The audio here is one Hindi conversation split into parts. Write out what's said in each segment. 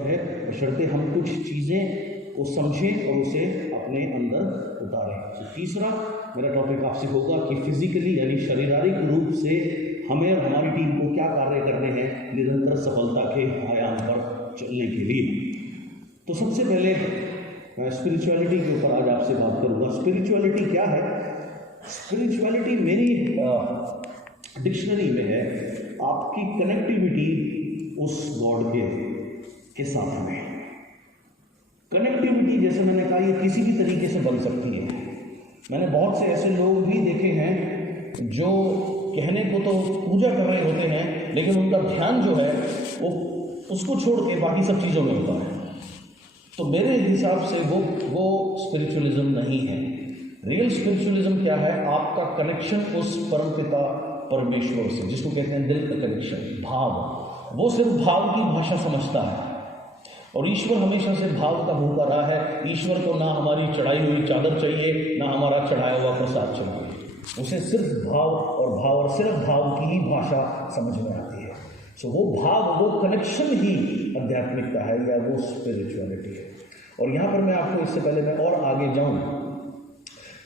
है, बशर्ते हम कुछ चीज़ें को समझें और उसे अपने अंदर उतारें। तो तीसरा मेरा टॉपिक आपसे होगा कि फिजिकली यानी शारीरिक रूप से हमें और हमारी टीम को क्या कार्य करने हैं निरंतर सफलता के आयाम पर चलने के लिए। तो सबसे पहले मैं स्पिरिचुअलिटी के ऊपर आज आपसे बात करूँगा। स्पिरिचुअलिटी क्या है? स्पिरिचुअलिटी मेरी डिक्शनरी में है आपकी कनेक्टिविटी उस गॉड के साथ में। कनेक्टिविटी जैसे मैंने कहा ये किसी भी तरीके से बन सकती है। मैंने बहुत से ऐसे लोग भी देखे हैं जो कहने को तो पूजा कर रहे होते हैं लेकिन उनका ध्यान जो है वो उसको छोड़ के बाकी सब चीज़ों में होता है। तो मेरे हिसाब से वो स्पिरिचुअलिज्म नहीं है। रियल स्पिरिचुअलिज्म क्या है? आपका कनेक्शन उस परमपिता परमेश्वर से, जिसको कहते हैं दिल का कनेक्शन, भाव। वो सिर्फ भाव की भाषा समझता है और ईश्वर हमेशा से भाव का भूखा रहा है। ईश्वर को ना हमारी चढ़ाई हुई चादर चाहिए ना हमारा चढ़ाया हुआ प्रसाद चाहिए। उसे सिर्फ भाव और सिर्फ भाव की ही भाषा समझ में आती है। सो वो भाव, वो कनेक्शन ही आध्यात्मिकता है या वो स्पिरिचुअलिटी है। और यहाँ पर मैं आपको, इससे पहले मैं और आगे जाऊँ,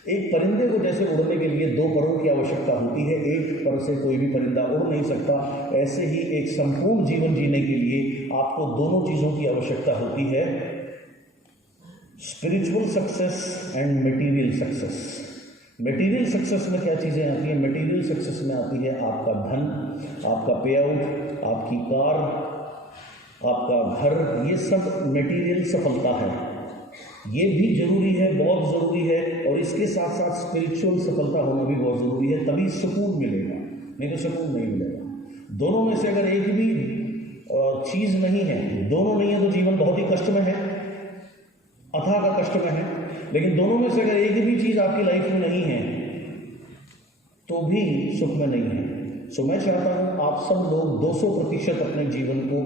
एक परिंदे को जैसे उड़ने के लिए 2 परों की आवश्यकता होती है, एक पर से कोई भी परिंदा उड़ नहीं सकता, ऐसे ही एक संपूर्ण जीवन जीने के लिए आपको दोनों चीज़ों की आवश्यकता होती है, spiritual success and material success. Material success में क्या चीज़ें आती हैं? मटेरियल सक्सेस में आती है आपका धन, आपका पे आउट, आपकी कार, आपका घर, ये सब मटेरियल सफलता है। ये भी जरूरी है, बहुत ज़रूरी है, और इसके साथ साथ स्पिरिचुअल सफलता होना भी बहुत ज़रूरी है, तभी सुकून मिलेगा, नहीं तो सुकून नहीं मिलेगा। दोनों में से अगर एक भी चीज़ नहीं है, दोनों नहीं है तो जीवन बहुत ही कष्ट में है, अथाह का कष्ट में है। लेकिन दोनों में से अगर एक भी चीज़ आपकी लाइफ में नहीं है तो भी सुख में नहीं है। सो मैं चाहता हूँ आप सब लोग 200% अपने जीवन को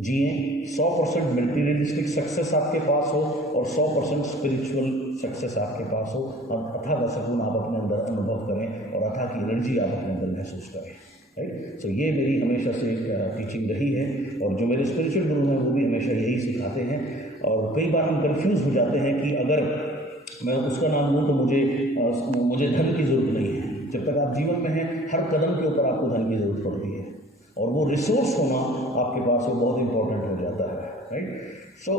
जिए, 100% मटेरियलिस्टिक सक्सेस आपके पास हो और 100% स्पिरिचुअल सक्सेस आपके पास हो, और अथाह का सुकून आप अपने अंदर अनुभव करें और अथाह की एनर्जी आप अपने अंदर महसूस करें। राइट? सो ये मेरी हमेशा से टीचिंग रही है और जो मेरे स्पिरिचुअल गुरु हैं वो भी हमेशा यही सिखाते हैं। और कई बार हम कंफ्यूज हो जाते हैं कि अगर मैं उसका नाम लूँ तो मुझे धन की ज़रूरत नहीं है। जब तक आप जीवन में हैं, हर कदम के ऊपर आपको धन की ज़रूरत पड़ती है और वो रिसोर्स होना आपके पास वो बहुत इंपॉर्टेंट हो जाता है। Right? So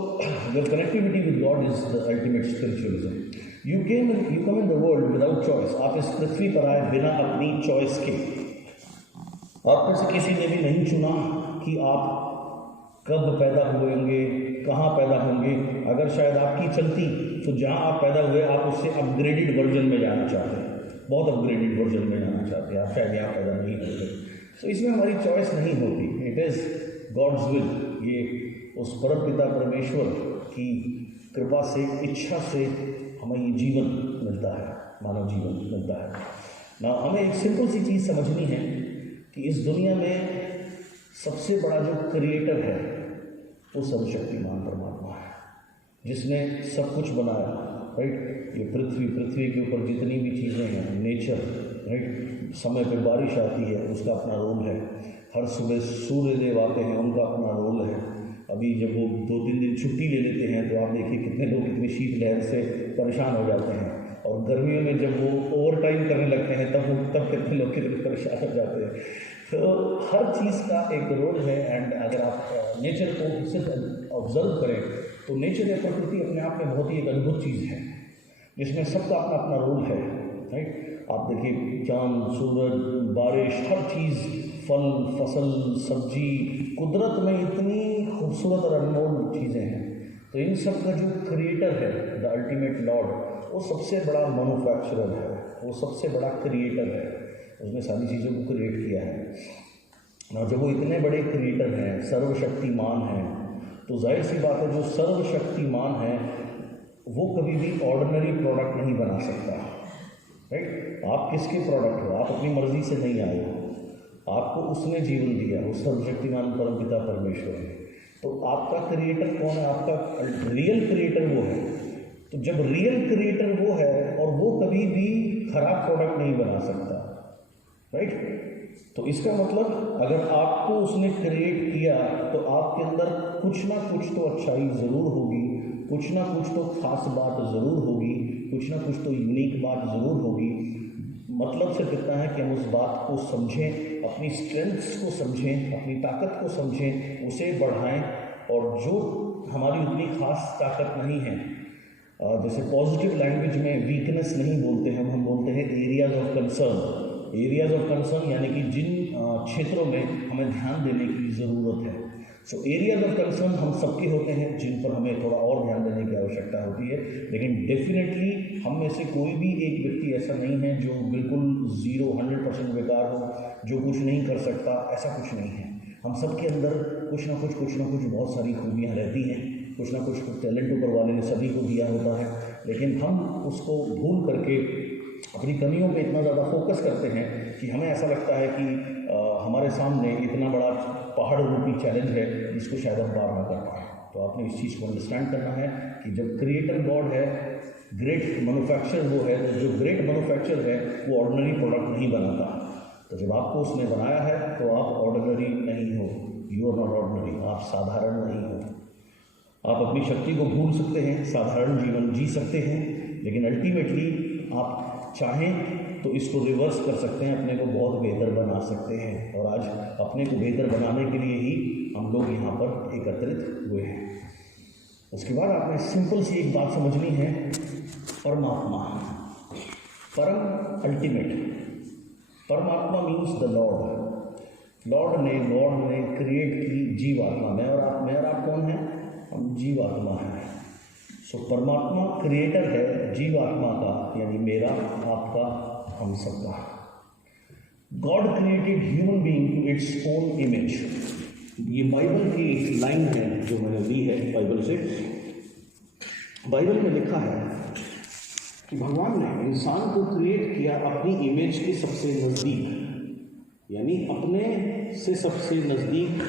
your connectivity with God is the ultimate spiritualism. You come in the world without choice. आप इस पृथ्वी पर आए बिना अपनी चॉइस के। आप में से किसी ने भी नहीं चुना कि आप कब पैदा होंगे, कहाँ पैदा होंगे। अगर शायद आपकी चलती तो जहाँ आप पैदा हुए आप उससे अपग्रेडेड वर्जन में जाना चाहते हैं, बहुत अपग्रेडेड वर्जन में जाना चाहते हैं, आप शायद यहाँ पैदा नहीं होंगे। तो इसमें हमारी चॉइस नहीं होती। It is God's will. ये उस परमपिता परमेश्वर की कृपा से, इच्छा से हमें ये जीवन मिलता है, मानव जीवन मिलता है ना। हमें एक सिंपल सी चीज़ समझनी है कि इस दुनिया में सबसे बड़ा जो क्रिएटर है वो सर्वशक्तिमान परमात्मा है, जिसने सब कुछ बनाया। राइट? ये पृथ्वी के ऊपर जितनी भी चीज़ें हैं, नेचर, राइट, समय पे बारिश आती है उसका अपना रोल है, हर सुबह सूर्यदेव आते हैं उनका अपना रोल है। अभी जब वो 2-3 दिन छुट्टी ले लेते हैं तो आप देखिए कितने लोग इतनी शीतलहर से परेशान हो जाते हैं, और गर्मियों में जब वो ओवर टाइम करने लगते हैं तब कितने लोग कितने परेशान हो जाते हैं। तो हर चीज़ का एक रोल है। एंड अगर आप नेचर को सिर्फ ऑब्जर्व करें तो नेचर या प्रकृति अपने आप में बहुत ही एक अद्भुत चीज़ है जिसमें सबका अपना अपना रोल है। राइट? आप देखिए चांद, सूरज, बारिश, हर चीज़, फल, फसल, सब्जी, कुदरत में इतनी खूबसूरत और अनमोल चीज़ें हैं। तो इन सब का जो क्रिएटर है, द अल्टीमेट लॉर्ड, वो सबसे बड़ा मैन्युफैक्चरर है, वो सबसे बड़ा क्रिएटर है, उसने सारी चीज़ों को क्रिएट किया है ना। जब वो इतने बड़े क्रिएटर हैं, सर्वशक्तिमान हैं, तो जाहिर सी बात है जो सर्वशक्तिमान है वो कभी भी ऑर्डिनरी प्रोडक्ट नहीं बना सकता। राइट? आप किसके प्रोडक्ट हो? आप अपनी मर्जी से नहीं आए हो, आपको उसने जीवन दिया, वो सर्वशक्तिमान परमपिता परमेश्वर है। तो आपका क्रिएटर कौन है? आपका रियल क्रिएटर वो है। तो जब रियल क्रिएटर वो है और वो कभी भी खराब प्रोडक्ट नहीं बना सकता, राइट? तो इसका मतलब अगर आपको उसने क्रिएट किया तो आपके अंदर कुछ ना कुछ तो अच्छाई ज़रूर होगी, कुछ ना कुछ तो खास बात ज़रूर होगी, कुछ ना कुछ तो यूनिक बात ज़रूर होगी। मतलब सिर्फ इतना है कि हम उस बात को समझें, अपनी स्ट्रेंथ्स को समझें, अपनी ताकत को समझें, उसे बढ़ाएं। और जो हमारी उतनी खास ताकत नहीं है, जैसे पॉजिटिव लैंग्वेज में वीकनेस नहीं बोलते हैं हम बोलते हैं areas of concern. Areas of concern यानी कि जिन क्षेत्रों में हमें ध्यान देने की ज़रूरत है। सो एरियाज ऑफ कंसर्न हम सबके होते हैं जिन पर हमें थोड़ा और ध्यान देने की आवश्यकता होती है, लेकिन डेफिनेटली हम में से कोई भी एक व्यक्ति ऐसा नहीं है जो बिल्कुल 100% बेकार हो, जो कुछ नहीं कर सकता, ऐसा कुछ नहीं है। हम सबके अंदर कुछ ना कुछ बहुत सारी खूबियाँ रहती हैं, कुछ ना कुछ टैलेंट ऊपर वाले ने सभी को दिया होता है, लेकिन हम उसको भूल करके अपनी कमियों पे इतना ज़्यादा फोकस करते हैं कि हमें ऐसा लगता है कि हमारे सामने इतना बड़ा पहाड़ रूपी चैलेंज है जिसको शायद हम पार ना कर पाएँ। तो आपने इस चीज़ को अंडरस्टैंड करना है कि जब क्रिएटर गॉड है, ग्रेट मैन्युफैक्चर वो है, तो जो ग्रेट मैन्युफैक्चर है वो ऑर्डिनरी प्रोडक्ट नहीं बनाता। तो जब आपको उसने बनाया है तो आप ऑर्डिनरी नहीं हो, यू आर नॉट ऑर्डिनरी, आप साधारण नहीं हो। आप अपनी शक्ति को भूल सकते हैं, साधारण जीवन जी सकते हैं, लेकिन अल्टीमेटली आप चाहें तो इसको रिवर्स कर सकते हैं, अपने को बहुत बेहतर बना सकते हैं। और आज अपने को बेहतर बनाने के लिए ही हम लोग यहाँ पर एकत्रित हुए हैं। उसके बाद आपने सिंपल सी एक बात समझनी है, परमात्मा, परम अल्टीमेट। परमात्मा मीन्स द लॉर्ड। लॉर्ड ने क्रिएट की जीवात्मा। मैं और आप कौन हैं? हम जीवात्मा हैं। सो परमात्मा क्रिएटर है जीवात्मा का, यानी मेरा, आपका, हम सबका। God created human being to its own image. ये बाइबल की लाइन है जो मैंने ली है बाइबल से। बाइबल में लिखा है कि भगवान ने इंसान को क्रिएट किया अपनी इमेज के सबसे नज़दीक, यानी अपने से सबसे नज़दीक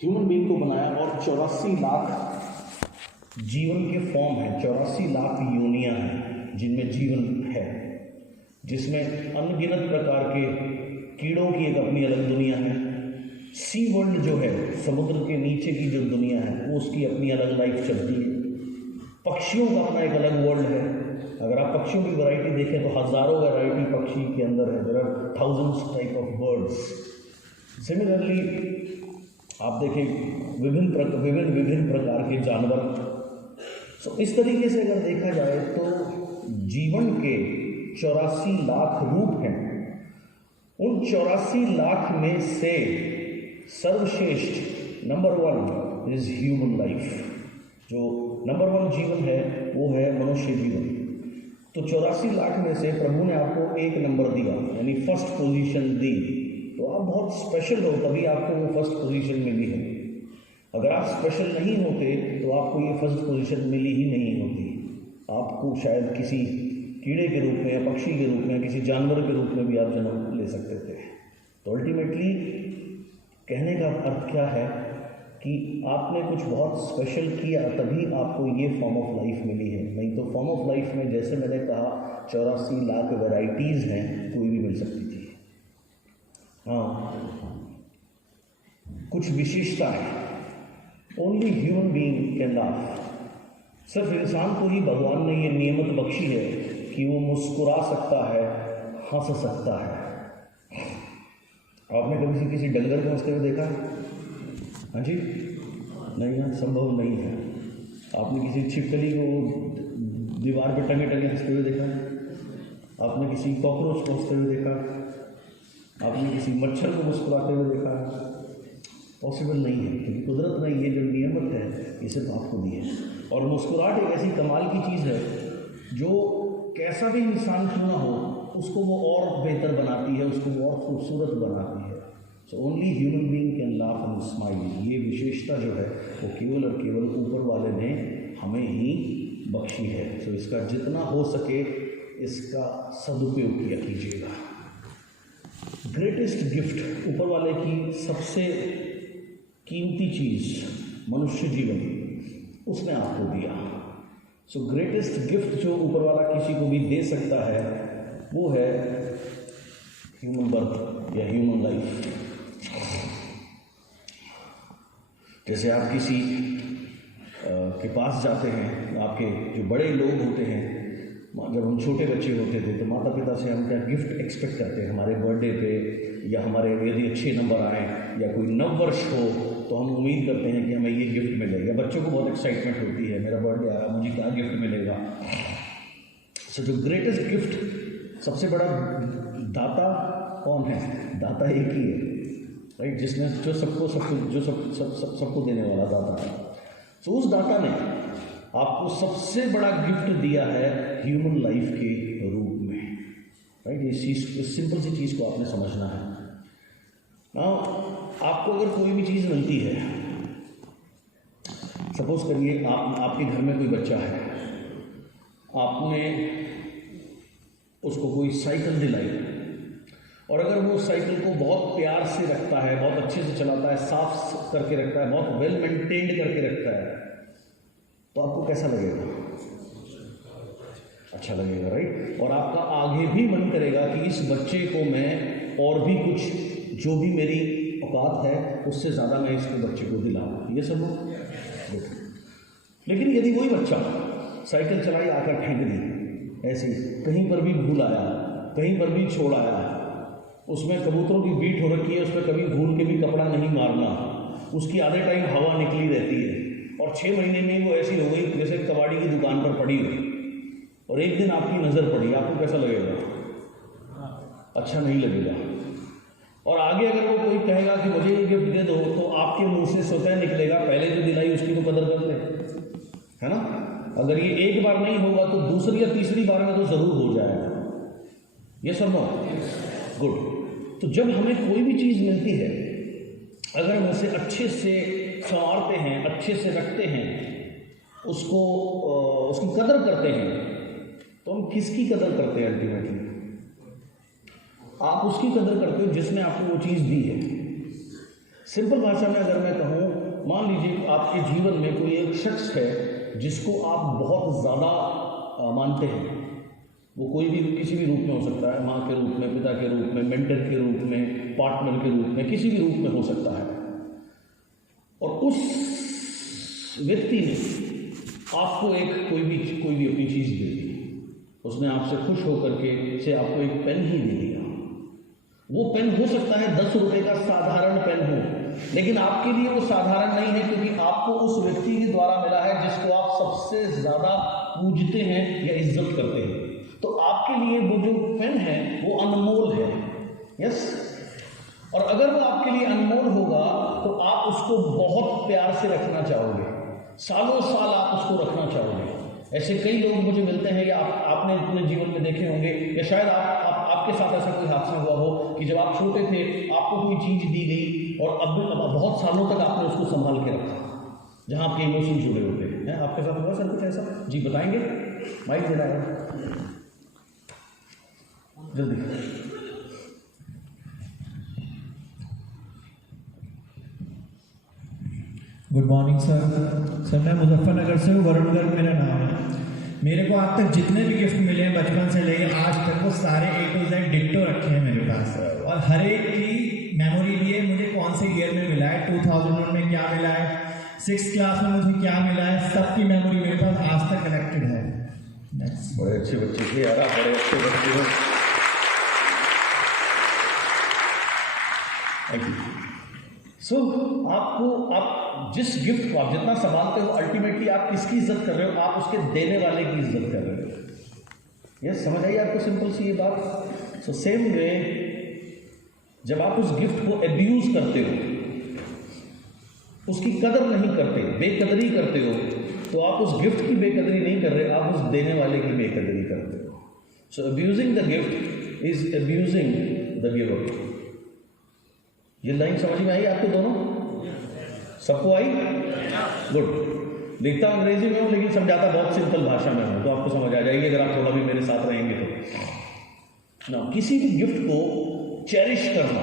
ह्यूमन बीइंग को बनाया। और 84 लाख जीवन के फॉर्म हैं, 84 लाख योनियां हैं जिनमें जीवन है, जिसमें अनगिनत प्रकार के कीड़ों की एक अपनी अलग दुनिया है। सी वर्ल्ड जो है, समुद्र के नीचे की जो दुनिया है, वो उसकी अपनी अलग लाइफ चलती है। पक्षियों का अपना एक अलग वर्ल्ड है। अगर आप पक्षियों की वैरायटी देखें तो हज़ारों वैरायटी पक्षी के अंदर है। There are thousands type of birds. Similarly आप देखें विभिन्न प्रकार के जानवर। तो इस तरीके से अगर देखा जाए तो जीवन के 84 लाख रूप हैं। उन 84 लाख में से सर्वश्रेष्ठ नंबर 1 इज ह्यूमन लाइफ। जो नंबर 1 जीवन है वो है मनुष्य जीवन। तो 84 लाख में से प्रभु ने आपको एक नंबर दिया, यानी फर्स्ट पोजीशन दी। तो आप बहुत स्पेशल हो, तभी आपको वो फर्स्ट पोजीशन मिली है। अगर आप स्पेशल नहीं होते तो आपको ये फर्स्ट पोजीशन मिली ही नहीं होती। आपको शायद किसी कीड़े के रूप में या पक्षी के रूप में, किसी जानवर के रूप में भी आप जन्म ले सकते थे। तो अल्टीमेटली कहने का अर्थ क्या है कि आपने कुछ बहुत स्पेशल किया, तभी आपको ये फॉर्म ऑफ लाइफ मिली है। नहीं तो फॉर्म ऑफ लाइफ में, जैसे मैंने कहा, 84 लाख वैरायटीज़ हैं, कोई भी मिल सकती थी। हाँ, कुछ विशेषताएं only human being can laugh. सिर्फ इंसान को ही भगवान ने ये नियमत बख्शी है कि वो मुस्कुरा सकता है, हंस सकता है। आपने कभी किसी डंगर को हंसते हुए देखा? हाँ जी, नहीं है, संभव नहीं है। आपने किसी छिपकली को दीवार पर टंगे हंसते हुए देखा? आपने किसी कॉकरोच को हंसते हुए देखा? आपने किसी मच्छर को मुस्कुराते हुए देखा? पॉसिबल नहीं है, क्योंकि कुदरत ने ये जो नियमत है ये सिर्फ आपको दी है। और मुस्कुराहट एक ऐसी कमाल की चीज़ है जो कैसा भी इंसान क्यों ना हो, उसको वो और बेहतर बनाती है, उसको वो और खूबसूरत बनाती है। So only human being can laugh and smile. ये विशेषता जो है वो केवल और केवल ऊपर वाले ने हमें ही बख्शी है। सो इसका जितना हो सके इसका सदुपयोग किया कीजिएगा। ग्रेटेस्ट गिफ्ट, ऊपर वाले की सबसे कीमती चीज़, मनुष्य जीवन, उसने आपको दिया। सो ग्रेटेस्ट गिफ्ट जो ऊपर वाला किसी को भी दे सकता है वो है ह्यूमन बर्थ या ह्यूमन लाइफ। जैसे आप किसी के पास जाते हैं, आपके जो बड़े लोग होते हैं, जब हम छोटे बच्चे होते थे तो माता पिता से हम क्या गिफ्ट एक्सपेक्ट करते हैं हमारे बर्थडे पे, या हमारे यदि अच्छे नंबर आए या कोई नववर्ष हो तो हम उम्मीद करते हैं कि हमें ये गिफ्ट मिलेगा। बच्चों को बहुत एक्साइटमेंट होती है, मेरा बर्थडे आया, मुझे क्या गिफ्ट मिलेगा। सो जो ग्रेटेस्ट गिफ्ट, सबसे बड़ा दाता कौन है? दाता एक ही है, राइट, जिसने जो सबको देने वाला दाता है। तो उस दाता ने आपको सबसे बड़ा गिफ्ट दिया है ह्यूमन लाइफ के रूप में, राइट। इस सिंपल सी चीज़ को आपने समझना है। नाउ आपको अगर कोई भी चीज़ मिलती है, सपोज करिए आपके घर में कोई बच्चा है, आपने उसको कोई साइकिल दिलाई, और अगर वो साइकिल को बहुत प्यार से रखता है, बहुत अच्छे से चलाता है, साफ करके रखता है, बहुत वेल मेंटेन्ड करके रखता है, तो आपको कैसा लगेगा? अच्छा लगेगा, राइट। और आपका आगे भी मन करेगा कि इस बच्चे को मैं और भी कुछ, जो भी मेरी औकात है उससे ज़्यादा मैं इसको बच्चे को दिलाऊँ। ये सब लोग। लेकिन यदि वही बच्चा साइकिल चलाई, आकर फेंक दी, ऐसी कहीं पर भी भूल आया, कहीं पर भी छोड़ आया, उसमें कबूतरों की बीट हो रखी है, उसमें कभी भूल के भी कपड़ा नहीं मारना, उसकी आधे टाइम हवा निकली रहती है, और 6 महीने में वो ऐसी हो गई जैसे कबाड़ी की दुकान पर पड़ी हुई, और एक दिन आपकी नज़र पड़ी, आपको कैसा लगेगा? अच्छा नहीं लगेगा। और आगे अगर वो कोई कहेगा कि मुझे ये गिफ्ट दे दो, तो आपके मुंह से स्वतः निकलेगा, पहले जो दिलाई उसकी तो कदर कर ले, है ना। अगर ये एक बार नहीं होगा तो दूसरी या तीसरी बार में तो ज़रूर हो जाएगा। ये सब नो गुड। तो जब हमें कोई भी चीज़ मिलती है, अगर हम उसे अच्छे से संवारते हैं, अच्छे से रखते हैं, उसकी कदर करते हैं, तो हम किसकी कदर करते हैं? अल्टीमेटली आप उसकी कदर करते हो जिसने आपको वो चीज़ दी है। सिंपल भाषा में अगर मैं कहूँ, मान लीजिए आपके जीवन में कोई एक शख्स है जिसको आप बहुत ज़्यादा मानते हैं, वो कोई भी किसी भी रूप में हो सकता है, माँ के रूप में, पिता के रूप में, मेंटर के रूप में, पार्टनर के रूप में, किसी भी रूप में हो सकता है, और उस व्यक्ति ने आपको कोई भी अपनी चीज़ दे दी, उसने आपसे खुश होकर के से आपको एक पेन ही दे दिया। वो पेन हो सकता है 10 रुपए का साधारण पेन हो, लेकिन आपके लिए वो साधारण नहीं है, क्योंकि आपको उस व्यक्ति के द्वारा मिला है जिसको आप सबसे ज़्यादा पूजते हैं या इज्जत करते हैं। तो आपके लिए वो जो पेन है वो अनमोल है। यस। और अगर वो आपके लिए अनमोल होगा तो आप उसको बहुत प्यार से रखना चाहोगे, सालों साल आप उसको रखना चाहोगे। ऐसे कई लोग मुझे मिलते हैं, या आपने अपने जीवन में देखे होंगे, या शायद आपके साथ ऐसा कोई हादसा हुआ हो कि जब आप छोटे थे आपको कोई चीज़ दी गई और अब बहुत सालों तक आपने उसको संभाल के रखा, जहाँ आपके इमोशन जुड़े होते हैं। आपके साथ हुआ सर कुछ ऐसा? जी बताएंगे, माइक दे रहा है जल्दी। Good morning sir. मैं मुजफ्फरनगर से हूँ, वरुण गर्ग मेरा नाम है। मेरे को आज तक जितने भी गिफ्ट मिले हैं बचपन से लेकर आज तक, वो सारे A to Z डिक्टो रखे हैं मेरे पास, और हर एक की मेमोरी भी है। मुझे कौन से ईयर में मिला है, 2001 में क्या मिला है, 6th क्लास में मुझे क्या मिला है, सबकी मेमोरी मेरे पास आज तक कलेक्टेड है। बड़े अच्छे बच्चे थे यार, बड़े अच्छे बच्चे हो। Thank you. सो आप जिस गिफ्ट को आप जितना संभालते हो, अल्टीमेटली आप किसकी इज्जत कर रहे हो? आप उसके देने वाले की इज्जत कर रहे हो। यस, समझ आई आपको सिंपल सी ये बात? सो सेम वे, जब आप उस गिफ्ट को एब्यूज करते हो, उसकी कदर नहीं करते, बेकदरी करते हो, तो आप उस गिफ्ट की बेकदरी नहीं कर रहे, आप उस देने वाले की बेकदरी करते हो। So abusing the gift is abusing the giver. ये लाइन समझ में आई आपको दोनों? सबको आई? गुड। लिखता अंग्रेजी में हूँ लेकिन समझाता बहुत सिंपल भाषा में हूँ, तो आपको समझ आ जाएगी अगर आप थोड़ा भी मेरे साथ रहेंगे तो। ना, किसी भी गिफ्ट को चेरिश करना,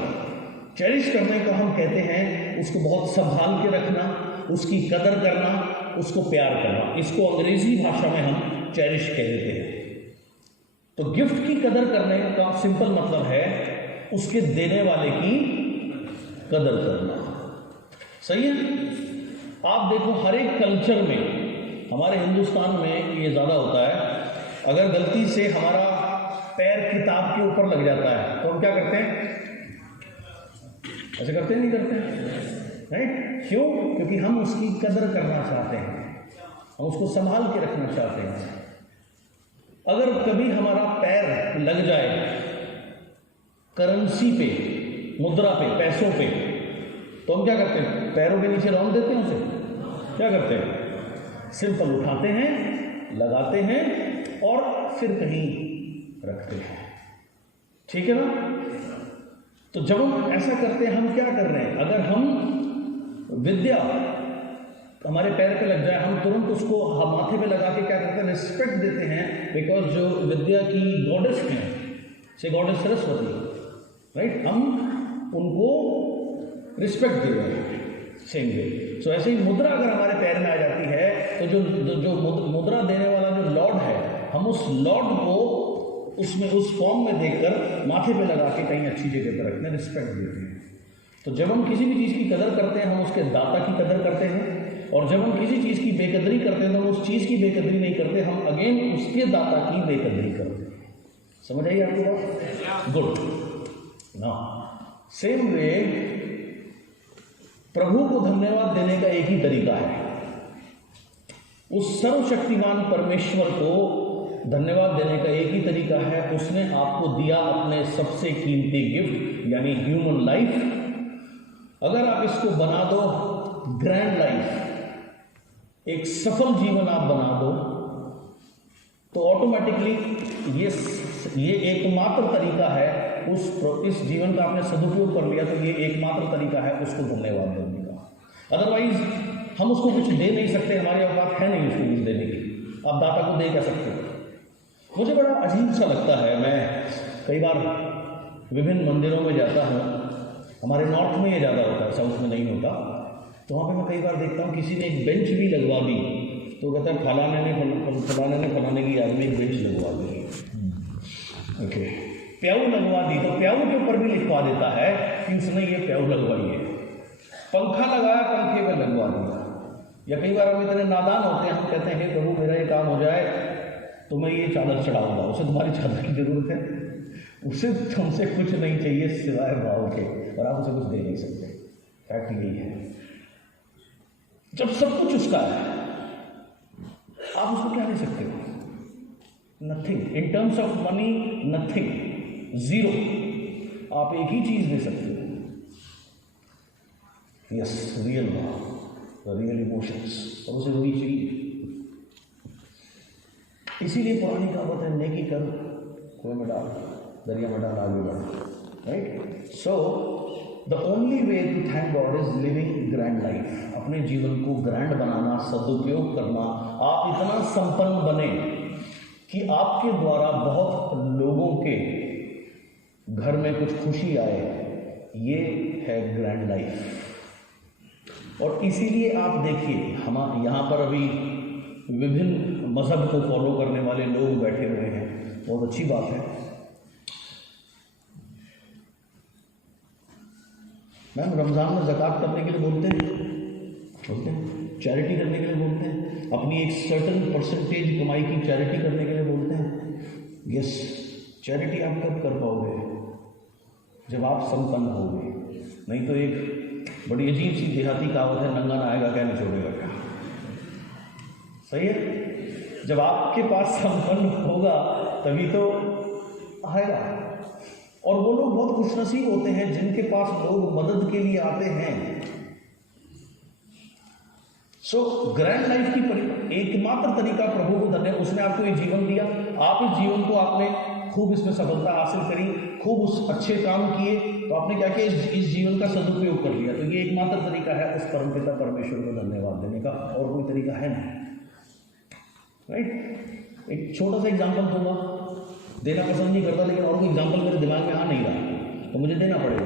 चेरिश करने को हम कहते हैं उसको बहुत संभाल के रखना, उसकी कदर करना, उसको प्यार करना। इसको अंग्रेजी भाषा में हम चेरिश कहते हैं। तो गिफ्ट की कदर करने का सिंपल मतलब है उसके देने वाले की कदर करना। सही है। आप देखो हर एक कल्चर में, हमारे हिंदुस्तान में ये ज़्यादा होता है, अगर गलती से हमारा पैर किताब के ऊपर लग जाता है तो हम क्या करते हैं? ऐसे करते नहीं करते? राइट? क्यों? क्योंकि हम उसकी कदर करना चाहते हैं, हम उसको संभाल के रखना चाहते हैं। अगर कभी हमारा पैर लग जाए करेंसी पे, मुद्रा पे, पैसों पे, तो हम क्या करते हैं? पैरों के नीचे रौंद देते हैं उसे। क्या करते हैं? सिंपल उठाते हैं, लगाते हैं और फिर कहीं रखते हैं। ठीक है ना? तो जब हम ऐसा करते हैं, हम क्या कर रहे हैं? अगर हम विद्या हमारे पैर पे लग जाए, हम तुरंत उसको माथे पे लगा के क्या करते हैं? रिस्पेक्ट देते हैं, बिकॉज जो विद्या की गॉडेस हैं, से गॉडेस सरस्वती, राइट, हम उनको रिस्पेक्ट दे रहे हैं। सेम वे, सो ऐसे ही मुद्रा अगर हमारे पैर में आ जाती है तो जो मुद्रा देने वाला जो लॉर्ड है, हम उस लॉर्ड को उसमें उस फॉर्म में देखकर माथे पे लगा के कहीं अच्छी जगह पर रखने, रिस्पेक्ट देते हैं। तो जब हम किसी भी चीज़ की कदर करते हैं, हम उसके दाता की कदर करते हैं, और जब हम किसी चीज़ की बेकदरी करते हैं तो हम उस चीज़ की बेकदरी नहीं करते, हम अगेन उसके दाता की बेकदरी करते हैं। समझ आई आपको बात? गुड। ना सेम वे प्रभु को धन्यवाद देने का एक ही तरीका है, उस सर्वशक्तिमान परमेश्वर को धन्यवाद देने का एक ही तरीका है, उसने आपको दिया अपने सबसे कीमती गिफ्ट यानी ह्यूमन लाइफ। अगर आप इसको बना दो ग्रैंड लाइफ, एक सफल जीवन आप बना दो, तो ऑटोमेटिकली ये एकमात्र तरीका है इस जीवन का आपने सदुपयोग कर लिया, तो ये एकमात्र तरीका है उसको धन्यवाद देने का। अदरवाइज हम उसको कुछ दे नहीं सकते, हमारे औकात है नहीं उसको कुछ देने की। आप दाता को दे क्या सकते हो? मुझे बड़ा अजीब सा लगता है, मैं कई बार विभिन्न मंदिरों में जाता हूँ, हमारे नॉर्थ में ये ज़्यादा होता है, साउथ में नहीं होता, तो वहाँ पे मैं कई बार देखता हूँ किसी ने एक बेंच भी लगवा दी, तो कहता है फलाने ने फलाने की याद में एक बेंच लगवा दी। ओके, प्याऊ लगवा दी, तो प्याऊ के ऊपर भी लिखवा देता है कि उसने ये प्याऊ लगवाई है। पंखा लगाया, पंखे पे लगवा दिया। या कई बार हम इतने नादान होते हैं, हम कहते हैं हे प्रभु मेरा ये काम हो जाए तो मैं ये चादर चढ़ाऊंगा। उसे तुम्हारी चादर की जरूरत है? उसे तुमसे कुछ नहीं चाहिए सिवाय भाव के, और आप उसे कुछ दे नहीं सकते। फैक्ट यही है, जब सब कुछ उसका है आप उसको क्या दे सकते हो? Nothing. In terms of money nothing, zero. आप एक ही चीज दे सकते हो, yes, real love, real emotions, और उसे वही चाहिए। इसीलिए पुरानी कहावत है, नेकी कर कुएं में डाल, दरिया में डाल, आगे बढ़। Right? So the only way to thank God is living grand life. अपने जीवन को ग्रैंड बनाना, सदुपयोग करना, आप इतना संपन्न बने कि आपके द्वारा बहुत लोगों के घर में कुछ खुशी आए, ये है ग्रैंड लाइफ। और इसीलिए आप देखिए, हम यहाँ पर अभी विभिन्न मजहब को फॉलो करने वाले लोग बैठे हुए हैं, बहुत अच्छी बात है। मैम, रमज़ान में ज़कात करने के लिए बोलते हैं, चैरिटी करने के लिए बोलते हैं, अपनी एक सर्टन परसेंटेज कमाई की चैरिटी करने के लिए बोलते हैं। यस, चैरिटी आप कब कर पाओगे? जब आप संपन्न होगे। नहीं तो एक बड़ी अजीब सी देहाती कहावत है, नंगा नहाएगा क्या निचोड़ेगा क्या। सही है? जब आपके पास संपन्न होगा तभी तो आएगा। और वो लोग बहुत खुशनसीब होते हैं जिनके पास लोग मदद के लिए आते हैं। सो ग्रैंड लाइफ की एकमात्र तरीका प्रभु को धन्यवाद, उसने आपको ये जीवन दिया, आप इस जीवन को आपने खूब इसमें सफलता हासिल करी, खूब उस अच्छे काम किए, तो आपने क्या किया, इस जीवन का सदुपयोग कर लिया। तो ये एकमात्र तरीका है उस परमपिता परमेश्वर को धन्यवाद देने का, और कोई तरीका है नहीं। राइट? एक छोटा सा एग्जाम्पल दूंगा, देना पसंद नहीं करता लेकिन और कोई एग्जाम्पल मेरे दिमाग में आ नहीं रहा तो मुझे देना पड़ेगा।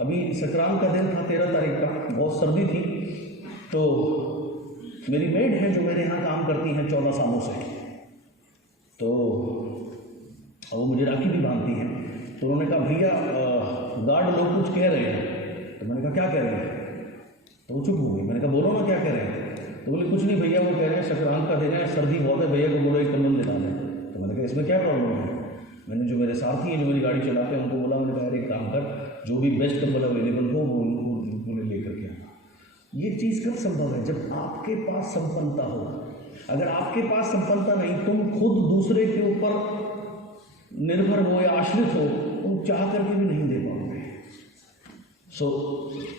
अभी संक्रांत का दिन था, 13 तारीख का, बहुत सर्दी थी, तो मेरी मेड है जो मेरे यहाँ काम करती हैं 14 सालों से, तो वो मुझे राखी भी बांधती हैं। तो उन्होंने कहा भैया गार्ड लोग कुछ कह रहे हैं। तो मैंने कहा क्या कह रहे हैं? तो वो चुप हो गई। मैंने कहा बोलो ना क्या कह रहे हैं? तो बोले कुछ नहीं भैया, वो कह रहे हैं संक्रांत का दिन है, सर्दी बहुत है, भैया को बोलो एक कंबल दिला दें। तो मैंने कहा इसमें क्या प्रॉब्लम है? मैंने जो मेरे साथी हैं जो मेरी गाड़ी चलाते हैं उनको बोला, मैंने कहा यार एक काम कर, जो भी बेस्ट कंबल अवेलेबल हो वो उन्हें लेकर के आना। ये चीज़ कब संभव है? जब आपके पास संपन्नता हो। अगर आपके पास संपन्नता नहीं, तुम खुद दूसरे के ऊपर निर्भर हो या आश्रित हो, तुम चाह करके भी नहीं दे पाओगे। सो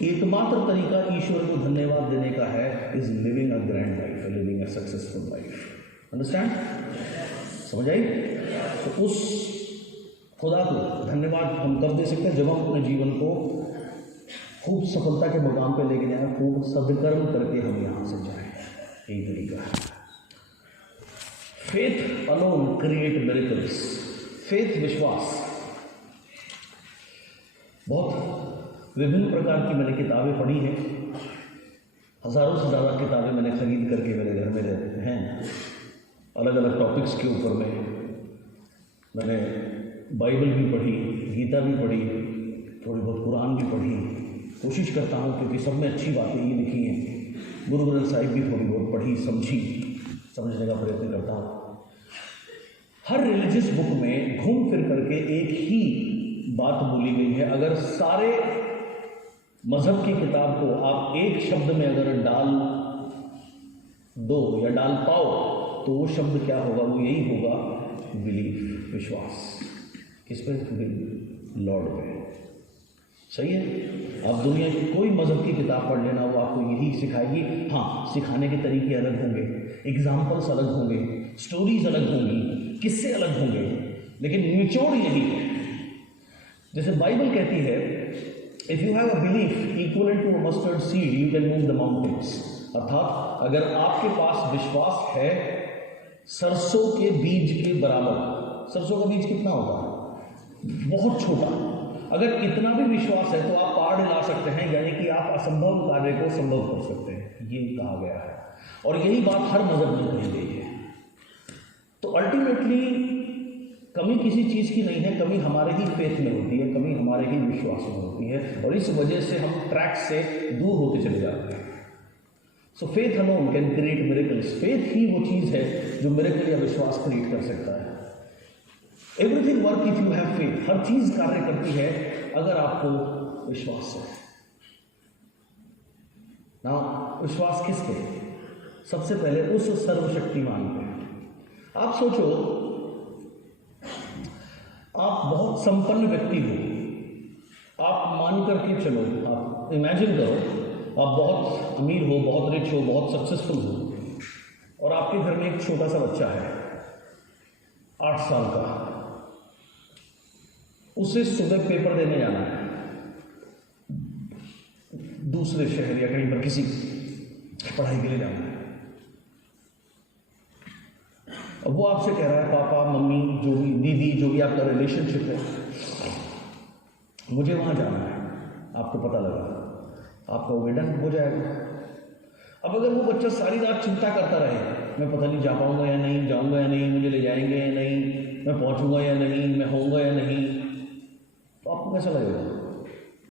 एकमात्र तरीका ईश्वर को धन्यवाद देने का है is living a grand life, living a successful life. Understand? समझ आई? तो उस खुदा को धन्यवाद हम कब दे सकते हैं? जब हम अपने जीवन को खूब सफलता के मुकाम पे लेके जाए, खूब सदकर्म करके हम यहाँ से जाएं। यही तरीका है। Faith alone create miracles. Faith, विश्वास। बहुत विभिन्न प्रकार की मैंने किताबें पढ़ी हैं, हज़ारों से ज़्यादा किताबें मैंने खरीद करके मेरे घर में रहते हैं, अलग अलग टॉपिक्स के ऊपर में। मैंने बाइबल भी पढ़ी, गीता भी पढ़ी, थोड़ी बहुत कुरान भी पढ़ी। कोशिश करता हूँ क्योंकि सब में अच्छी बातें ही लिखी हैं। गुरु ग्रंथ साहिब भी थोड़ी बहुत पढ़ी, समझी, समझने का प्रयत्न करता हूँ। हर रिलीजियस बुक में घूम फिर करके एक ही बात बोली गई है। अगर सारे मजहब की किताब को आप एक शब्द में अगर डाल दो या डाल पाओ तो वो शब्द क्या होगा? वो यही होगा, बिलीफ, विश्वास। किस पे? लॉर्ड पे। सही है? आप दुनिया की कोई मजहब की किताब पढ़ लेना, वो आपको यही सिखाएगी। हाँ, सिखाने के तरीके अलग होंगे, एग्जाम्पल्स अलग होंगे, स्टोरीज अलग होंगी, किस्से अलग होंगे, लेकिन निचोड़ यही है। जैसे बाइबल कहती है, if you have a belief equal to a mustard seed you can move the mountains. अर्थात अगर आपके पास विश्वास है सरसों के बीज के बराबर। सरसों का बीज कितना होता है? बहुत छोटा। अगर इतना भी विश्वास है तो आप पहाड़ हिला सकते हैं, यानी कि आप असंभव कार्य को संभव कर सकते हैं, ये कहा गया है। और यही बात हर मजहब में कही गई है। तो अल्टीमेटली कमी किसी चीज़ की नहीं है, कमी हमारे ही फेथ में होती है, कमी हमारे ही विश्वास में होती है, और इस वजह से हम ट्रैक से दूर होते चले जाते हैं। So faith alone can create miracles. Faith ही वो चीज़ है जो मिरेकल या विश्वास क्रिएट कर सकता है। Everything work if you have faith. हर चीज कार्य करती है अगर आपको विश्वास है ना। विश्वास किस पे? सबसे पहले उस सर्वशक्तिमान पे। आप सोचो, आप बहुत संपन्न व्यक्ति हो, आप मान करके चलो, आप इमेजिन करो आप बहुत अमीर हो, बहुत रिच हो, बहुत सक्सेसफुल हो, और आपके घर में एक छोटा सा बच्चा है 8 साल का। उसे सुबह पेपर देने जाना है दूसरे शहर या कहीं पर, किसी पढ़ाई के लिए जाना है। अब वो आपसे कह रहा है, पापा मम्मी जो भी, दीदी जो भी आपका रिलेशनशिप है, मुझे वहां जाना है। आपको पता लगा, आपका वेडन हो जाएगा। अब अगर वो बच्चा सारी रात चिंता करता रहे, मैं पता नहीं जा पाऊंगा या नहीं, जाऊंगा या नहीं, मुझे ले जाएंगे या नहीं, मैं पहुंचूंगा या नहीं, मैं होऊंगा या नहीं, तो आपको कैसा लगेगा?